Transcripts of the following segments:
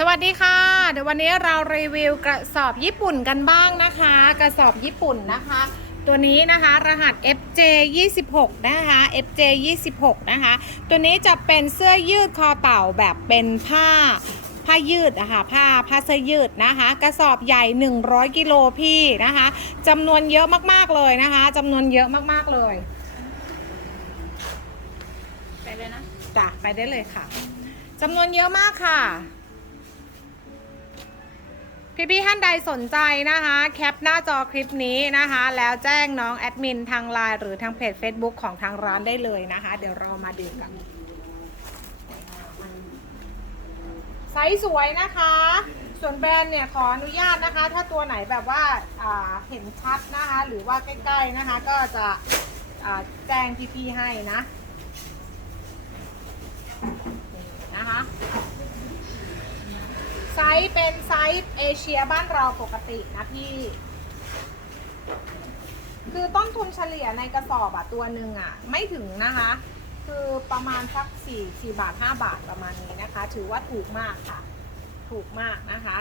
สวัสดีค่ะ เดี๋ยววันนี้เรารีวิวกระสอบญี่ปุ่นกันบ้างนะคะ กระสอบญี่ปุ่นนะคะ ตัวนี้นะคะรหัส FJ 26นะคะ FJ 26นะคะ ตัวนี้จะเป็นเสื้อยืดคอเต่าแบบเป็นผ้าผ้ายืดนะคะผ้าผ้าเสื้อยืดนะคะ กระสอบใหญ่ 100กิโลพี่นะคะจำนวนเยอะมากๆเลยนะคะจำนวนเยอะมากๆเลยไปเลยนะจ้ะไปได้เลยค่ะจำนวนเยอะมากค่ะ พี่ๆท่านใดสนใจนะคะ แคปหน้าจอคลิปนี้นะคะ แล้วแจ้งน้องแอดมินทางไลน์หรือทางเพจ Facebook ของทางร้านได้เลยนะคะ เดี๋ยวเรามาดูกันไซส์สวยนะคะ ส่วนแบรนด์เนี่ยขออนุญาตนะคะ ถ้าตัวไหนแบบว่าาเห็นชัดนะคะ หรือว่าใกล้ๆนะคะ ก็จะแจ้งพี่ๆให้นะนะคะ ไซส์เป็นไซส์เอเชียบ้านเราปกตินะพี่ คือต้นทุนเฉลี่ยในกระสอบอะตัวหนึ่งอะไม่ถึงนะคะ คือประมาณสักสี่สี่บาทห้าบาทประมาณนี้นะคะ ถือว่าถูกมากค่ะ ถูกมากนะคะ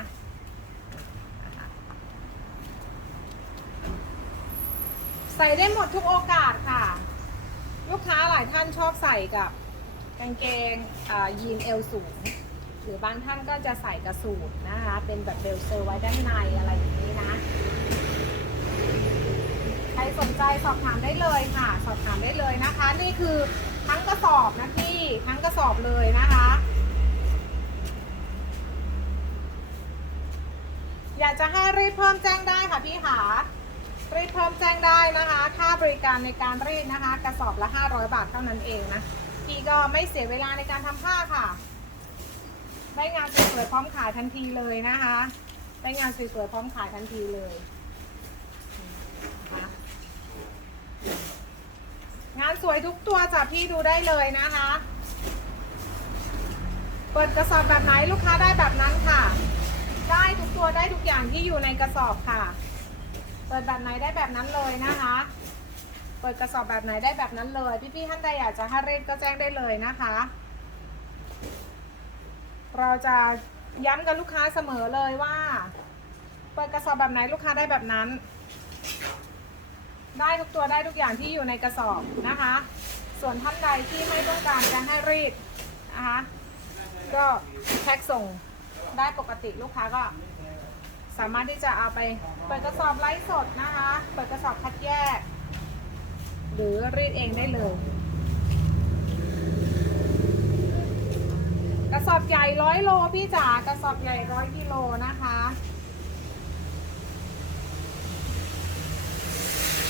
ใส่ได้หมดทุกโอกาสค่ะ ลูกค้าหลายท่านชอบใส่กับกางเกงยีนเอวสูง รือบางท่านก็จะใส่กระสูทนะคะ เป็นแบบเบลเซอร์ไว้ด้านในอะไรอย่างนี้นะ ใครสนใจสอบถามได้เลยค่ะ สอบถามได้เลยนะคะ นี่คือทั้งกระสอบนะพี่ทั้งกระสอบเลยนะคะอยากจะให้รีบเพิ่มแจ้งได้ค่ะพี่ขารีบเพิ่มแจ้งได้นะคะ ค่าบริการในการรีดนะคะ กระสอบละ 500 บาทเท่านั้นเองนะ พี่ก็ไม่เสียเวลาในการทำผ้าค่ะ ได้งานสวยๆพร้อมขายทันทีเลยนะคะ ได้งานสวยๆพร้อมขายทันทีเลยนะคะงานสวยทุกตัวจ้ะพี่ดูได้เลยนะคะ เปิดกระสอบแบบไหนลูกค้าได้แบบนั้นค่ะ ได้ทุกตัวได้ทุกอย่างที่อยู่ในกระสอบค่ะ เปิดแบบไหนได้แบบนั้นเลยนะคะ เปิดกระสอบแบบไหนได้แบบนั้นเลย พี่ๆท่านใดอยากจะให้เรทก็แจ้งได้เลยนะคะ เราจะย้ำกับลูกค้าเสมอเลยว่า เปิดกระสอบแบบไหนลูกค้าได้แบบนั้น ได้ทุกตัวได้ทุกอย่างที่อยู่ในกระสอบนะคะ ส่วนท่านใดที่ไม่ต้องการจะให้รีดนะคะก็แพ็คส่งได้ปกติลูกค้าก็ สามารถที่จะเอาไปเปิดกระสอบไลฟ์สดนะคะ เปิดกระสอบคัดแยก หรือรีดเองได้เลย ระสอบใหญ่ร้อยโลพี่จ๋ากระสอบใหญ่ร้อยกิโลนะคะ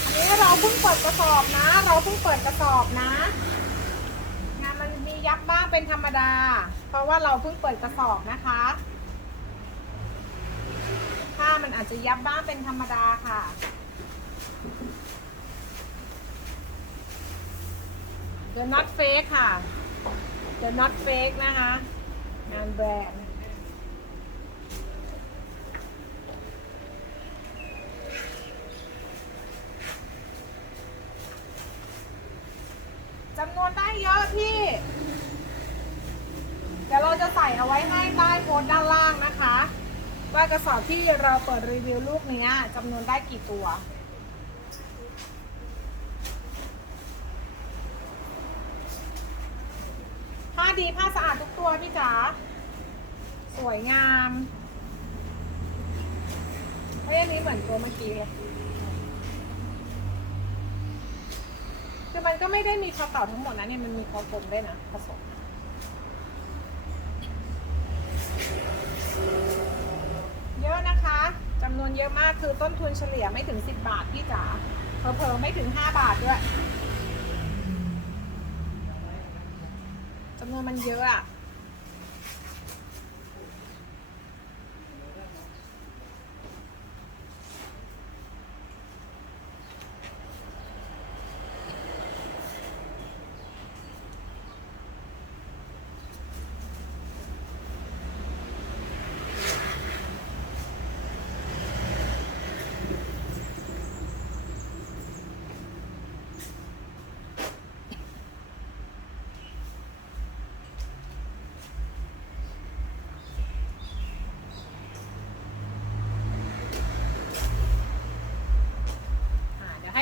อันนี้เราเพิ่งเปิดกระสอบนะ เราเพิ่งเปิดกระสอบนะ งานมันมียับบ้างเป็นธรรมดา เพราะว่าเราเพิ่งเปิดกระสอบนะคะผ้ามันอาจจะยับบ้างเป็นธรรมดาค่ะ The not fake ค่ะ The not fake นะคะงานแบรนด์จำนวนได้เยอะพี่ เดี๋ยวเราจะใส่เอาไว้ให้ใต้โพสต์ด้านล่างนะคะ ว่ากระสอบที่เราเปิดรีวิวลูกนี้จำนวนได้กี่ตัว ผ้าดีผ้าสะอาดทุกตัวพี่จ๋าสวยงามเฮ้ยอันนี้เหมือนตัวเมื่อกี้เลยคือมันก็ไม่ได้มีคอเต่าทั้งหมดนะเนี่ยมันมีคอกลมด้วยนะผสมเยอะนะคะจำนวนเยอะมากคือต้นทุนเฉลี่ยไม่ถึง 10 บาทพี่จ๋าเผลอๆไม่ถึง 5 บาทด้วย จำนวนมันเยอะอะ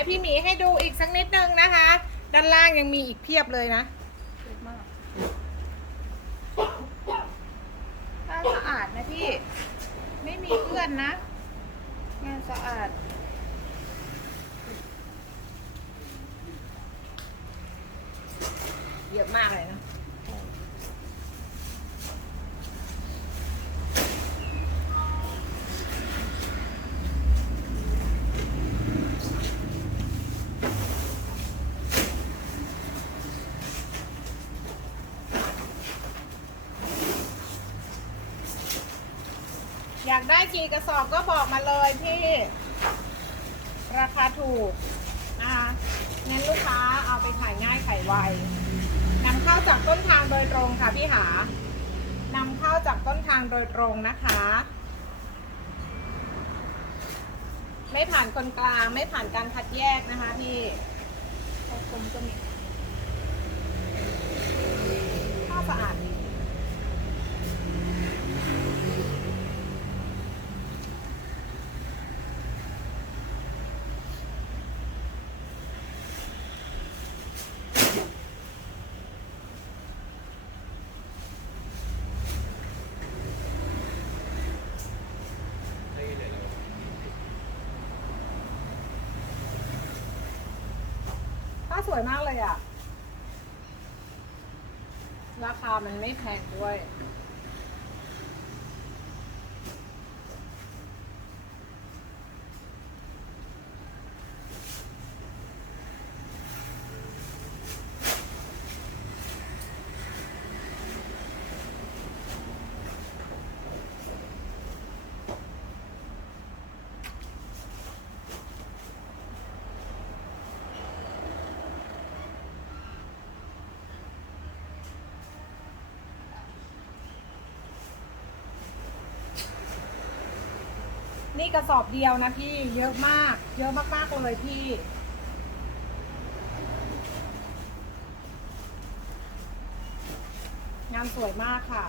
พี่หมีให้ดูอีกสักนิดนึงนะคะ ด้านล่างยังมีอีกเพียบเลยนะเยอะมากผ้าสะอาดนะพี่ ไม่มีเพื่อนนะงานสะอาดเยอะมากเลยนะากได้กี่กระสอบก็บอกมาเลยพี่ ราคาถูกนะคะเน้นลูกค้าเอาไปขายง่ายขายไวนำเข้าจากต้นทางโดยตรงค่ะพี่หานำเข้าจากต้นทางโดยตรงนะคะ ไม่ผ่านคนกลางไม่ผ่านการคัดแยกนะคะพี่พอคมก็มีผ้าสะอาดดี ผ้าส วยมากเลยอะ่ะ ราคามันไม่แพงด้วย นี่กระสอบเดียวนะพี่ เยอะมาก เยอะมากๆเลยพี่ งานสวยมากค่ะ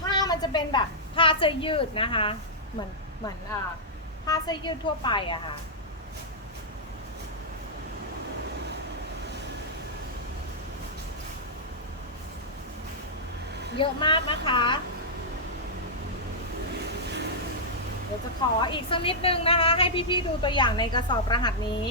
ผ้ามันจะเป็นแบบผ้าเสื้อยืดนะคะ เหมือนเหมือนอ่าผ้าเสื้อยืดทั่วไปอะค่ะ เยอะมากนะคะ เดี๋ยวจะขออีกสักนิดนึงนะคะ ให้พี่ๆดูตัวอย่างในกระสอบรหัสนี้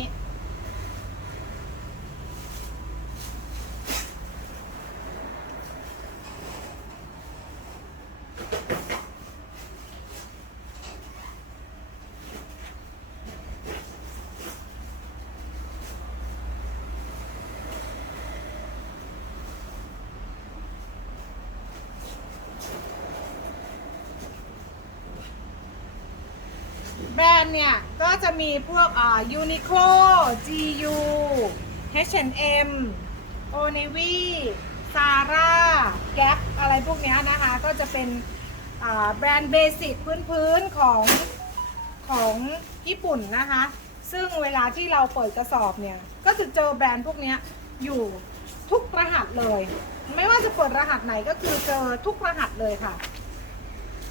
เนี่ยก็จะมีพวกอ่า Uniqlo GU H&M o n e v y Zara Gap อะไรพวกนี้นะคะ ก็จะเป็นอ่าแบรนด์เบสิกพื้นๆของของญี่ปุ่นนะคะ ซึ่งเวลาที่เราเปิดกระสอบเนี่ย ก็จะเจอแบรนด์พวกนี้อยู่ทุกรหัสเลย ไม่ว่าจะเปิดรหัสไหนก็คือเจอทุกรหัสเลยค่ะ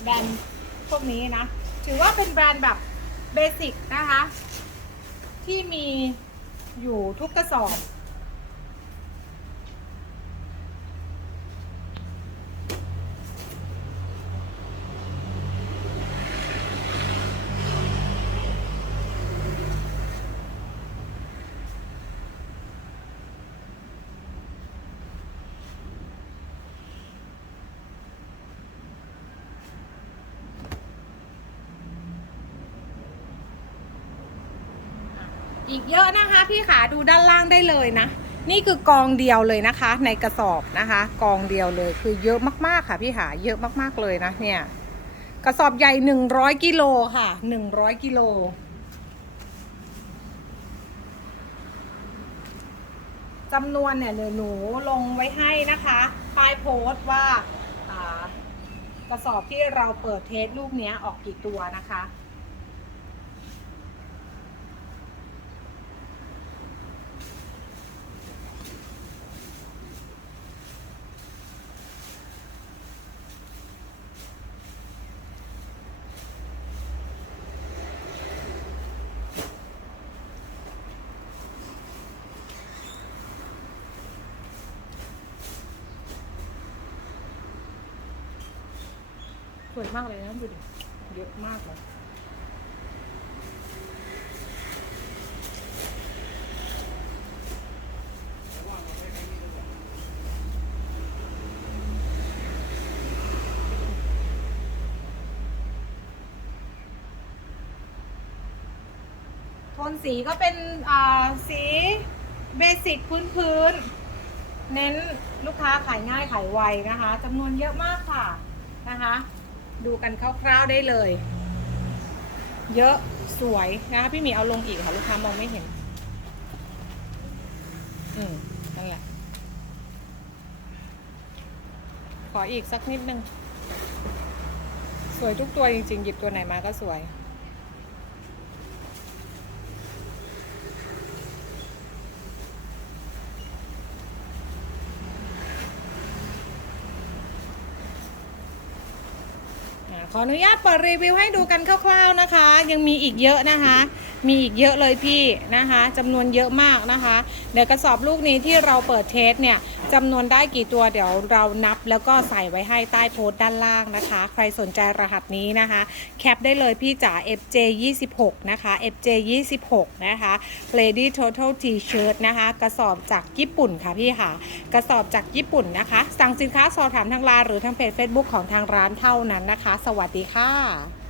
แบรนด์พวกนี้นะ ถือว่าเป็นแบรนด์แบบ เบสิกนะคะ ที่มีอยู่ทุกกระสอบ อีกเยอะนะคะ พี่ขาดูด้านล่างได้เลยนะ นี่คือกองเดียวเลยนะคะ ในกระสอบนะคะ กองเดียวเลยคือเยอะมากๆค่ะพี่ขาเยอะมากๆเลยนะเนี่ยกระสอบใหญ่หนึ่งร้อยกิโลค่ะหนึ่งร้อยกิโลจำนวนเนี่ยเดี๋ยวหนูลงไว้ให้นะคะป้ายโพสต์ว่าอ่ากระสอบที่เราเปิดเทสลูกเนี้ยออกกี่ตัวนะคะ สวยมากเลยนะดูดิเยอะมากเลยโทนสีก็เป็นอ่าสีเบสิกพื้นๆ เน้นลูกค้าขายง่ายขายไวนะคะจำนวนเยอะมากค่ะนะคะ ดูกันคร่าวๆได้เลย เยอะสวยนะคะพี่หมีเอาลงอีกค่ะลูกค้ามองไม่เห็น อืมนั่นแหละ ขออีกสักนิดนึง สวยทุกตัวจริงๆ หยิบตัวไหนมาก็สวย ขออนุญาตเปิดรีวิวให้ดูกันคร่าวๆนะคะ ยังมีอีกเยอะนะคะ มีอีกเยอะเลยพี่นะคะจำนวนเยอะมากนะคะ เดี๋ยวกระสอบลูกนี้ที่เราเปิดเทสเนี่ย จำนวนได้กี่ตัวเดี๋ยวเรานับแล้วก็ใส่ไว้ให้ใต้โพสต์ด้านล่างนะคะ ใครสนใจรหัสนี้นะคะ แคปได้เลยพี่จ๋า FJ 26นะคะ FJ 26นะคะ Lady Total T-shirt นะคะ กระสอบจากญี่ปุ่นค่ะพี่ค่ะ กระสอบจากญี่ปุ่นนะคะ สั่งสินค้าสอบถามทางไลน์หรือทางเพจ Facebook ของทางร้านเท่านั้นนะคะ สวัสดีค่ะ